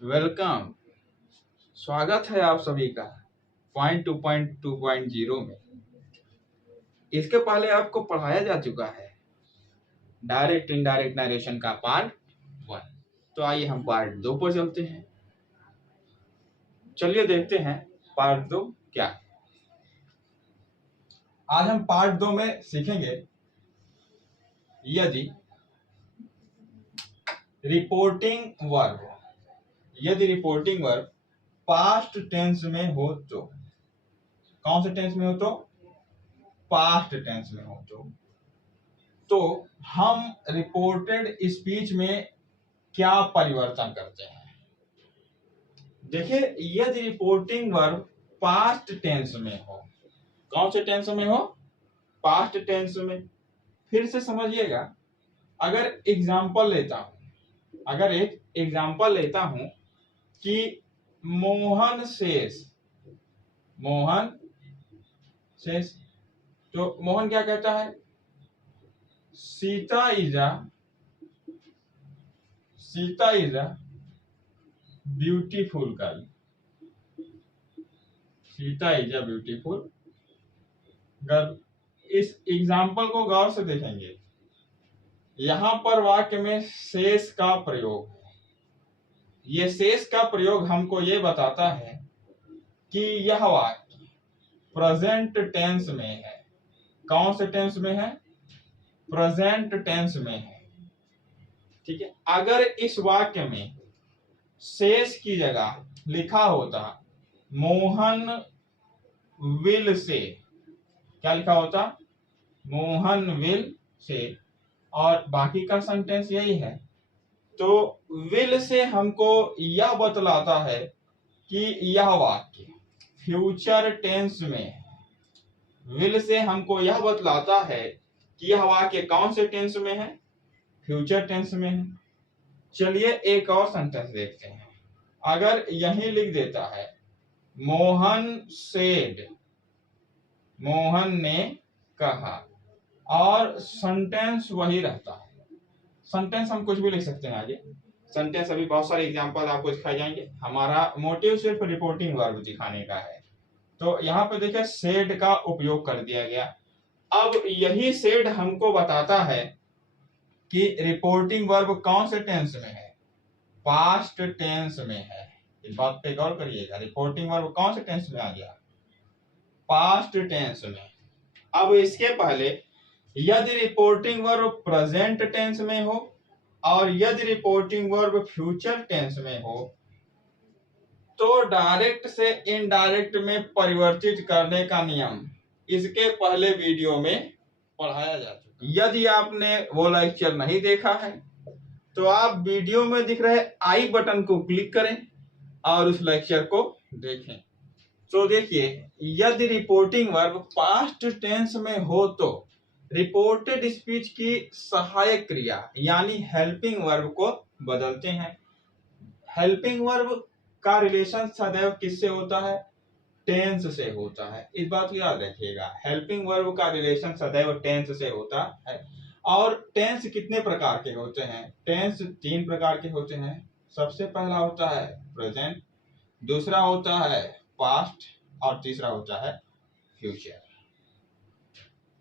Welcome. स्वागत है आप सभी का पॉइंट 2.2.0 में। इसके पहले आपको पढ़ाया जा चुका है डायरेक्ट इनडायरेक्ट नरेशन का पार्ट 1। तो आइए हम पार्ट 2 पर चलते हैं। चलिए देखते हैं पार्ट 2 क्या है। आज हम पार्ट 2 में सीखेंगे यदि रिपोर्टिंग वर्ब पास्ट टेंस में हो तो, कौन से टेंस में हो तो, पास्ट टेंस में हो तो हम रिपोर्टेड स्पीच में क्या परिवर्तन करते हैं। देखिए, यदि रिपोर्टिंग वर्ब पास्ट टेंस में हो, कौन से टेंस में हो, पास्ट टेंस में। फिर से समझिएगा, अगर एक एग्जांपल लेता हूं कि मोहन शेष, तो मोहन क्या कहता है, Sita is a beautiful girl. Sita is a beautiful girl. इस एग्जाम्पल को गौर से देखेंगे, यहां पर वाक्य में शेष का प्रयोग है। ये शेष का प्रयोग हमको ये बताता है कि यह वाक्य प्रेजेंट टेंस में है। कौन से टेंस में है, प्रेजेंट टेंस में है। ठीक है, अगर इस वाक्य में शेष की जगह लिखा होता मोहन विल से, क्या लिखा होता, मोहन विल से, और बाकी का सेंटेंस यही है, तो विल से हमको यह बतलाता है कि यह वाक्य फ्यूचर टेंस में है। विल से हमको यह बतलाता है कि यह वाक्य कौन से टेंस में है, फ्यूचर टेंस में है। चलिए एक और सेंटेंस देखते हैं। अगर यही लिख देता है मोहन सेड, मोहन ने कहा, और सेंटेंस वही रहता है। सेंटेंस हम कुछ भी लिख सकते हैं। आगे सेंटेंस अभी बहुत सारे एग्जांपल आपको दिखाए जाएंगे। हमारा मोटिव सिर्फ रिपोर्टिंग वर्ब दिखाने का है। तो यहाँ पे देखिए सेड का उपयोग कर दिया गया। अब यही सेड हमको बताता है कि रिपोर्टिंग वर्ब कौन से टेंस में है, पास्ट टेंस में है। इस बात पे गौर करिएगा, रिपोर्टिंग वर्ब कौन से टेंस में आ गया, पास्ट टेंस में। अब इसके पहले यदि रिपोर्टिंग वर्ब प्रेजेंट टेंस में हो और यदि रिपोर्टिंग वर्ब फ्यूचर टेंस में हो तो डायरेक्ट से इनडायरेक्ट में परिवर्तित करने का नियम इसके पहले वीडियो में पढ़ाया जा चुका है। यदि आपने वो लेक्चर नहीं देखा है तो आप वीडियो में दिख रहे आई बटन को क्लिक करें और उस लेक्चर को देखें। तो देखिए, यदि रिपोर्टिंग वर्ब पास्ट टेंस में हो तो रिपोर्टेड स्पीच की सहायक क्रिया यानी हेल्पिंग वर्ब को बदलते हैं। हेल्पिंग वर्ब का रिलेशन सदैव किससे होता है, टेंस से होता है। इस बात को याद रखिएगा, हेल्पिंग वर्ब का रिलेशन सदैव टेंस से होता है। और टेंस कितने प्रकार के होते हैं, टेंस 3 प्रकार के होते हैं। सबसे पहला होता है प्रेजेंट, दूसरा होता है पास्ट, और तीसरा होता है फ्यूचर।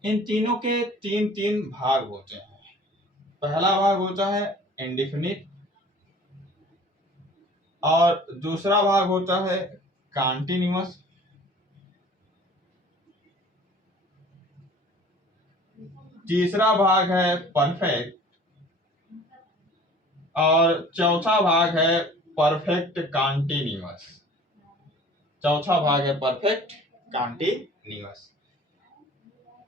इन तीनों के 3 भाग होते हैं। पहला भाग होता है इंडेफिनिट और दूसरा भाग होता है कॉन्टिन्यूअस, तीसरा भाग है परफेक्ट और चौथा भाग है परफेक्ट कॉन्टिन्यूअस। चौथा भाग है परफेक्ट कॉन्टिन्यूअस।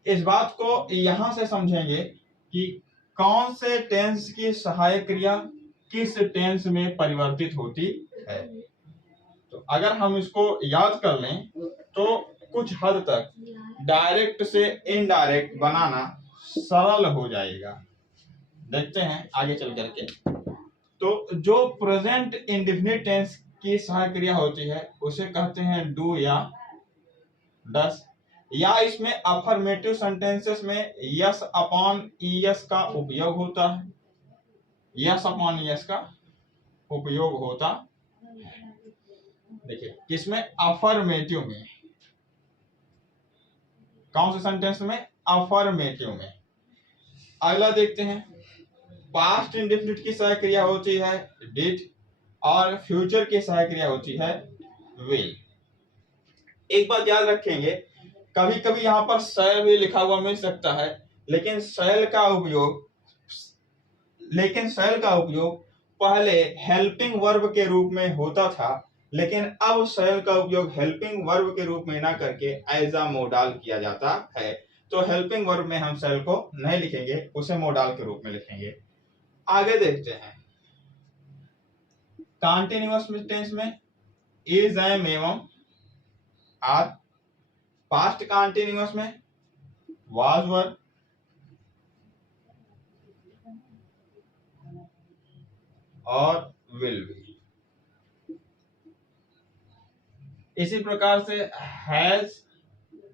इस बात को यहां से समझेंगे कि कौन से टेंस की सहायक क्रिया किस टेंस में परिवर्तित होती है। तो अगर हम इसको याद कर लें तो कुछ हद तक डायरेक्ट से इनडायरेक्ट बनाना सरल हो जाएगा। देखते हैं आगे चल करके। तो जो प्रेजेंट इंडेफिनिट टेंस की सहायक क्रिया होती है उसे कहते हैं डू या डस, या इसमें अफर्मेटिव सेंटेंसेस में यस अपॉन ईएस का उपयोग होता है। यस अपॉन ईएस का उपयोग होता देखिए किसमें, अफर्मेटिव में, कौन से सेंटेंस में, अफर्मेटिव में। अगला देखते हैं, पास्ट इंडेफिनिट की सहायक्रिया होती है डिड और फ्यूचर की सहायक्रिया होती है विल। एक बात याद रखेंगे, कभी कभी यहाँ पर शैल भी लिखा हुआ मिल सकता है, लेकिन शैल का उपयोग पहले हेल्पिंग वर्ब के रूप में होता था, लेकिन अब शैल का उपयोग हेल्पिंग वर्ब के रूप में ना करके एज अ मोडाल किया जाता है। तो हेल्पिंग वर्ब में हम शैल को नहीं लिखेंगे, उसे मोडाल के रूप में लिखेंगे। आगे देखते हैं, कॉन्टिन्यूअस टेंस में इज, एम एवं आर, पास्ट कॉन्टिन्यूअस में वाज वर, और विल बी। इसी प्रकार से हैज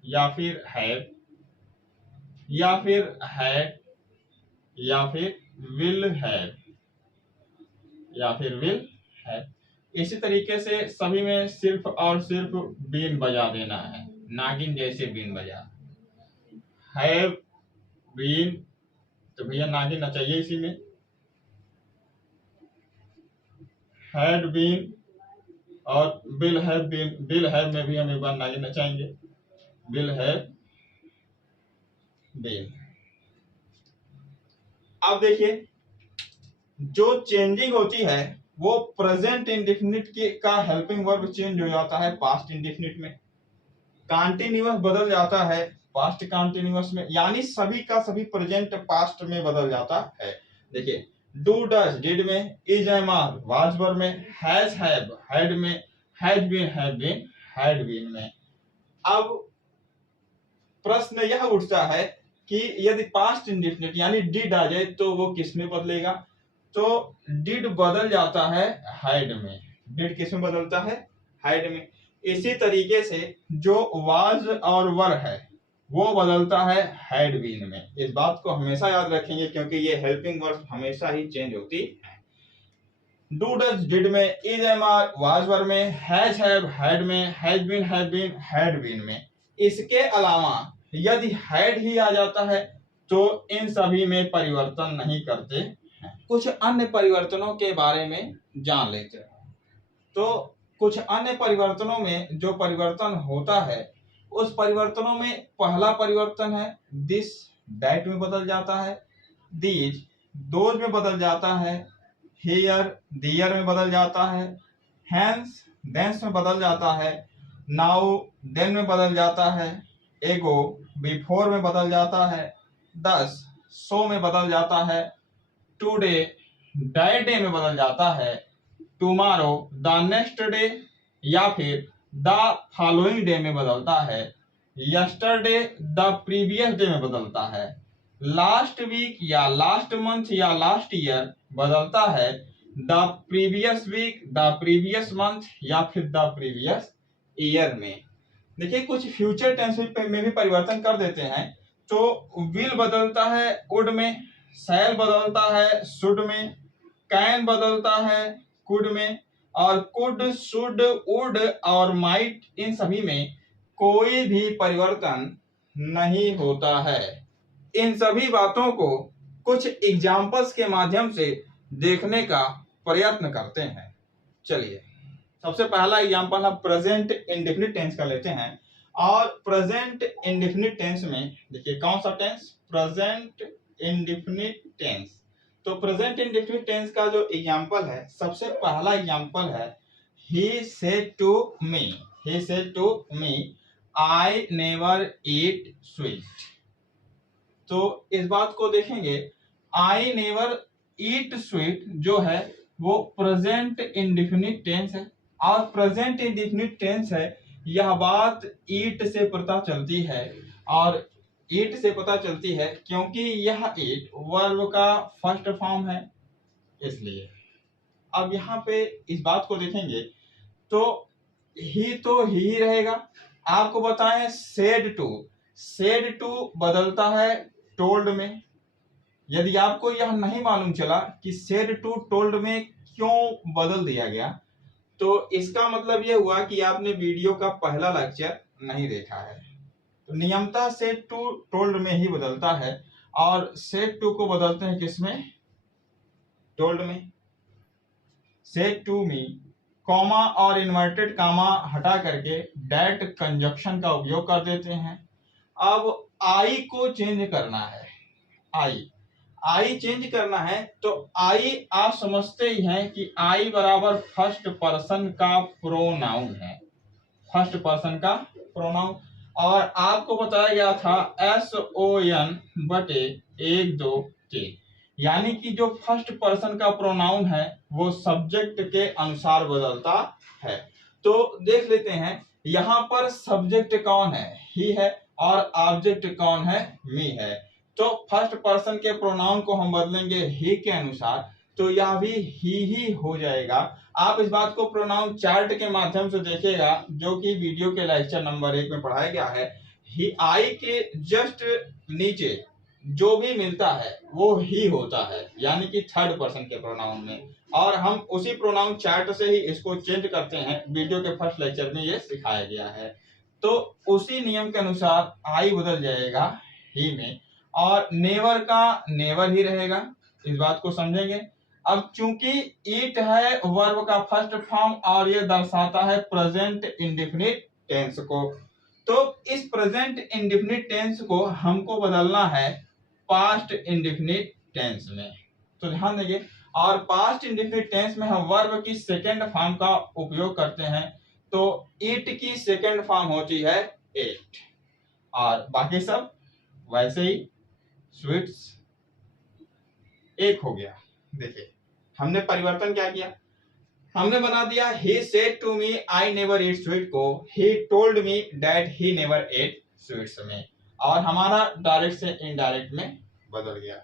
या फिर हैव या फिर हैड या फिर विल हैव या फिर विल हैव, इसी तरीके से सभी में सिर्फ और सिर्फ बीन बजा देना है, नागिन जैसे बीन बजा। हैव बीन, तो भैया नागिन ना चाहिए इसी में। हैड बीन और will have been, will have में भी हम एक बार नागिन नचाएंगे, विल हैव बीन। अब देखिए, जो चेंजिंग होती है वो प्रेजेंट इंडेफिनिट का हेल्पिंग वर्ब चेंज हो जाता है पास्ट इंडेफिनिट में, कॉन्टिन्यूअस बदल जाता है पास्ट कॉन्टिन्यूअस में, यानी सभी का सभी प्रेजेंट पास्ट में बदल जाता है। देखिए, डू डज डिड में, is am are was were में, हैज हैव हैड में, has been have been had been में। अब प्रश्न यह उठता है कि यदि पास्ट इंडेफिनिट यानी डिड आ जाए तो वो किस में बदलेगा, तो डिड बदल जाता है हैड में। डिड किस में बदलता है, हैड में। इसी तरीके से जो वाज और वर है वो बदलता है हैड बीन में। इस बात को हमेशा याद रखेंगे क्योंकि ये हेल्पिंग वर्ब हमेशा ही चेंज होती है। डू डज डिड में, is am are was were में, हैज हैव हैड में, has been have been had been में। इसके अलावा यदि हैड ही आ जाता है तो इन सभी में परिवर्तन नहीं करते हैं। कुछ अन्य परिवर्तनों के बारे में जान लेते हैं। तो कुछ अन्य परिवर्तनों में जो परिवर्तन होता है उस परिवर्तनों में पहला परिवर्तन है दिस दैट में बदल जाता है, दीज दोज में बदल जाता है, हियर दियर में बदल जाता है, हैंस देंस में बदल जाता है, नाउ देन में बदल जाता है, एगो बिफोर में बदल जाता है, दस सो में बदल जाता है, टुडे दैट डे में बदल जाता है, टुमारो द नेक्स्ट डे या फिर द फॉलोइंग डे में बदलता है, यस्टरडे द प्रीवियस डे में बदलता है, लास्ट वीक या लास्ट मंथ या लास्ट ईयर बदलता है, the previous week the previous month या फिर द प्रीवियस ईयर में। देखिए, कुछ फ्यूचर टेंस में भी परिवर्तन कर देते हैं। तो विल बदलता है वुड में, शैल बदलता है शुड में, कैन बदलता है कुड में, और कुड शुड वुड और माइट इन सभी में कोई भी परिवर्तन नहीं होता है। इन सभी बातों को कुछ एग्जाम्पल्स के माध्यम से देखने का प्रयत्न करते हैं। चलिए, सबसे पहला एग्जाम्पल हम प्रेजेंट इंडेफिनिट टेंस का लेते हैं। और प्रेजेंट इंडेफिनिट टेंस में देखिए कौन सा टेंस, प्रेजेंट इंडेफिनिट टेंस। तो प्रेजेंट इंडेफिनिट टेंस का जो एग्जाम्पल है, सबसे पहला एग्जाम्पल है he said to me I never eat sweet। तो इस बात को देखेंगे, I never eat sweet जो है वो प्रेजेंट इंडेफिनिट टेंस है, और प्रेजेंट इंडेफिनिट टेंस है। यह बात ईट से पता चलती है, और ईट से पता चलती है क्योंकि यह ईट वर्ब का फर्स्ट फॉर्म है, इसलिए। अब यहाँ पे इस बात को देखेंगे तो ही रहेगा। आपको बताएं सेड टू बदलता है टोल्ड में। यदि आपको यह नहीं मालूम चला कि सेड टू टोल्ड में क्यों बदल दिया गया, तो इसका मतलब ये हुआ कि आपने वीडियो का पहला लेक्चर नहीं देखा है। तो नियमतः सेट टू टोल्ड में ही बदलता है और सेट टू को बदलते हैं किसमें? टोल्ड में। सेट टू में कॉमा और इन्वर्टेड कामा हटा करके डैट कंजक्शन का उपयोग कर देते हैं। अब आई को चेंज करना है, आई चेंज करना है तो आई आप समझते ही हैं कि आई बराबर फर्स्ट पर्सन का प्रोनाउन है, फर्स्ट पर्सन का प्रोनाउन। और आपको बताया गया था SON बटे 1 2 के, यानी कि जो फर्स्ट पर्सन का प्रोनाउन है वो सब्जेक्ट के अनुसार बदलता है। तो देख लेते हैं यहाँ पर सब्जेक्ट कौन है? ही है और ऑब्जेक्ट कौन है? मी है। तो फर्स्ट पर्सन के प्रोनाउन को हम बदलेंगे ही के अनुसार, तो यह भी ही हो जाएगा। आप इस बात को प्रोनाउन चार्ट के माध्यम से देखिएगा जो कि वीडियो के लेक्चर नंबर 1 में पढ़ाया गया है। ही आई के जस्ट नीचे जो भी मिलता है वो ही होता है, यानी कि थर्ड पर्सन के प्रोनाउन में। और हम उसी प्रोनाउन चार्ट से ही इसको चेंज करते हैं, वीडियो के फर्स्ट लेक्चर में ये सिखाया गया है। तो उसी नियम के अनुसार आई बदल जाएगा ही में और नेवर का नेवर ही रहेगा, इस बात को समझेंगे। अब चूंकि इट है वर्ब का फर्स्ट फॉर्म और ये दर्शाता है प्रेजेंट इंडेफिनिट टेंस को, तो इस प्रेजेंट इंडेफिनिट टेंस को हमको बदलना है पास्ट इंडेफिनिट टेंस में। तो ध्यान देंगे, और पास्ट इंडेफिनिट टेंस में हम वर्ब की सेकेंड फॉर्म का उपयोग करते हैं। तो इट की सेकेंड फॉर्म होती है एट और बाकी सब वैसे ही स्वीट्स। एक हो गया। देखिए हमने परिवर्तन क्या किया, हमने बना दिया he said to me I never eat sweet को he told me that he never ate sweets में, और हमारा डायरेक्ट से इनडायरेक्ट में बदल गया।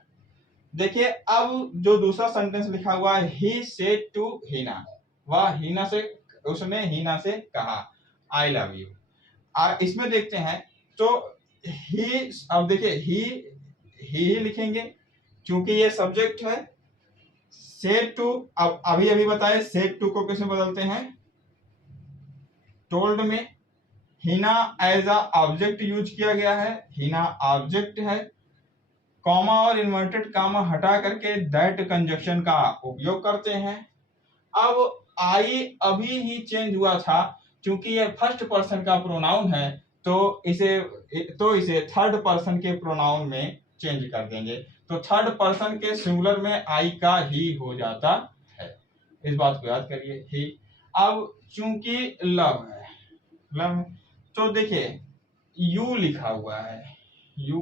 देखिए अब जो दूसरा सेंटेंस लिखा हुआ है he said to हीना, वह हीना से, उसने हीना से कहा I love you। इसमें देखते हैं तो ही, अब देखिए ही लिखेंगे क्योंकि ये सब्जेक्ट है। सेड टू, अब अभी बताए सेड टू को किसमें बदलते हैं? टोल्ड में। Hina as a object use किया गया है, हिना ऑब्जेक्ट है। कॉमा और इन्वर्टेड कामा हटा करके दैट कंजक्शन का उपयोग करते हैं। अब आई अभी ही चेंज हुआ था क्योंकि ये फर्स्ट पर्सन का प्रोनाउन है, तो इसे थर्ड पर्सन के प्रोनाउन में चेंज कर देंगे। तो थर्ड पर्सन के सिंगुलर में आई का ही हो जाता है, इस बात को याद करिए ही। अब चूंकि लव है, लव, तो देखिए यू लिखा हुआ है, यू,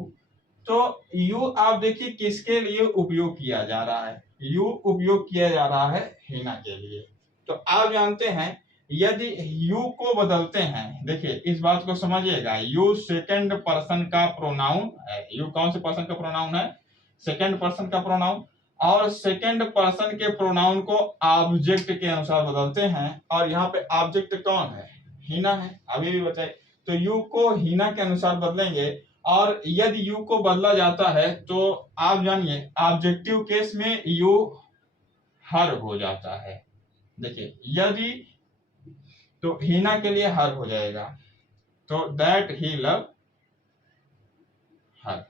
तो यू आप देखिए किसके लिए उपयोग किया जा रहा है? यू उपयोग किया जा रहा है हिना के लिए। तो आप जानते हैं यदि यू को बदलते हैं, देखिए इस बात को समझिएगा, यू सेकंड पर्सन का प्रोनाउन है। यू कौन से पर्सन का प्रोनाउन है? सेकंड पर्सन का प्रोनाउन। और सेकंड पर्सन के प्रोनाउन को ऑब्जेक्ट के अनुसार बदलते हैं, और यहाँ पे ऑब्जेक्ट कौन है? हीना है, अभी भी बताए। तो यू को हीना के अनुसार बदलेंगे, और यदि यू को बदला जाता है तो आप जानिए ऑब्जेक्टिव केस में यू हर हो जाता है। देखिए यदि, तो हीना के लिए हर हो जाएगा, तो दैट ही लव हर।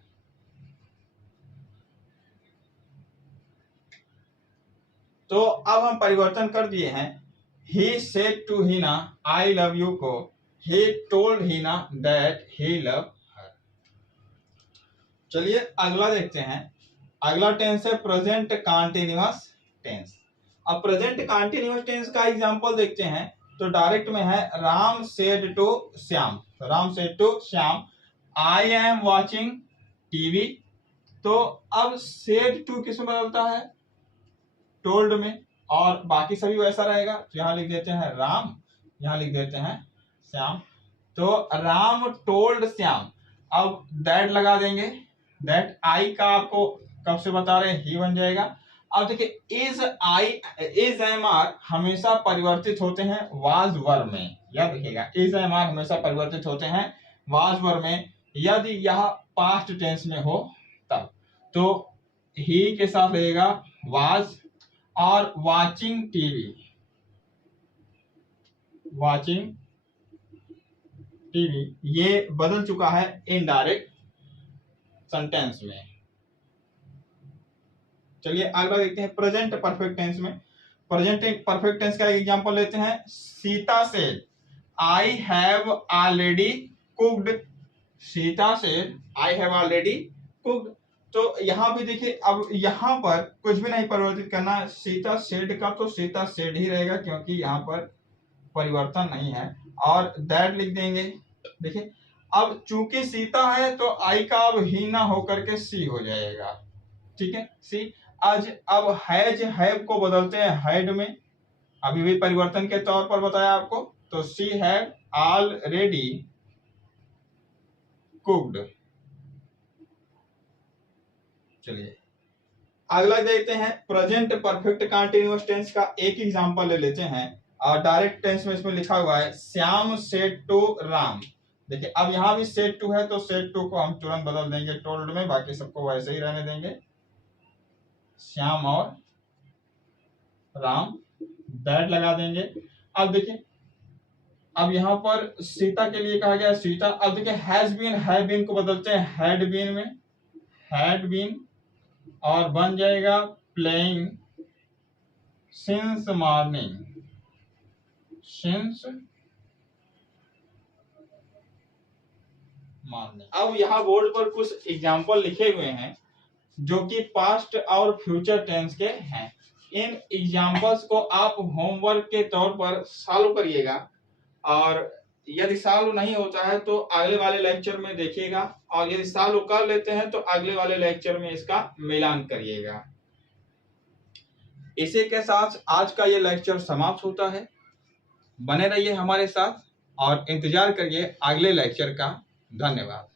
तो अब हम परिवर्तन कर दिए हैं, he said to Hina I love you को he told Hina that he love her। चलिए अगला देखते हैं। अगला टेंस है प्रेजेंट कंटीन्यूअस टेंस। अब प्रेजेंट कंटीन्यूअस टेंस का एग्जांपल देखते हैं, तो डायरेक्ट में है राम सेड टू श्याम। तो Ram said to Shyam I am watching TV. तो अब सेड टू किसमें बदलता है? टोल्ड में, और बाकी सभी वैसा रहेगा। तो यहाँ लिख देते हैं राम, यहाँ लिख देते हैं श्याम। तो राम टोल्ड श्याम, अब दैट लगा देंगे, दैट आई का आपको कब से बता रहे हैं? ही बन जाएगा। अब देखिए is I, is am are हमेशा परिवर्तित होते हैं वाज वर्ब में, याद रखिएगा इज एम आर हमेशा परिवर्तित होते हैं वाज वर्ब में, यदि यह पास्ट टेंस में हो तब। तो ही के साथ लगेगा वाज, और वाचिंग टीवी, वॉचिंग टीवी, ये बदल चुका है इनडायरेक्ट सेंटेंस में। चलिए अगला देखते हैं प्रेजेंट परफेक्ट टेंस में। प्रेजेंट परफेक्ट टेंस का एग्जांपल लेते हैं। Sita said I have already cooked. Sita said I have already cooked. तो यहां भी देखिए, अब यहां पर कुछ भी नहीं परिवर्तित करना, सीता सेड का तो सीता सेड ही रहेगा क्योंकि यहां पर परिवर्तन नहीं है, और दैट लिख देंगे। देखिए अब चूंकि सीता है तो आई का अब ही ना होकर के सी हो जाएगा, ठीक है, सी। आज अब हैज हैव को बदलते हैं हैड में, अभी भी परिवर्तन के तौर पर बताया आपको, तो सी हैड ऑलरेडी कुक्ड। चलिए अगला देखते हैं प्रेजेंट परफेक्ट कंटीन्यूअस टेंस का एक एग्जांपल ले लेते हैं, और डायरेक्ट टेंस में इसमें लिखा हुआ है श्याम सेड टू राम। देखिए अब यहां भी सेड टू है तो सेड टू को हम तुरंत बदल देंगे टोल्ड में, बाकी सबको वैसे ही रहने देंगे, श्याम और राम, दैट लगा देंगे। अब देखिए अब यहां पर सीता के लिए कहा गया सीता, अब देखिए हैज बीन हैव बीन को बदलते हैं हैड बीन में, हैड बीन, और बन जाएगा playing since morning, since morning. अब यहाँ बोर्ड पर कुछ एग्जाम्पल लिखे हुए हैं जो कि पास्ट और फ्यूचर टेंस के हैं। इन एग्जाम्पल्स को आप होमवर्क के तौर पर सॉल्व करिएगा, और यदि सॉल्व नहीं होता है तो अगले वाले लेक्चर में देखिएगा, और यदि सॉल्व कर लेते हैं तो अगले वाले लेक्चर में इसका मिलान करिएगा। इसी के साथ आज का ये लेक्चर समाप्त होता है। बने रहिए हमारे साथ और इंतजार करिए अगले लेक्चर का। धन्यवाद।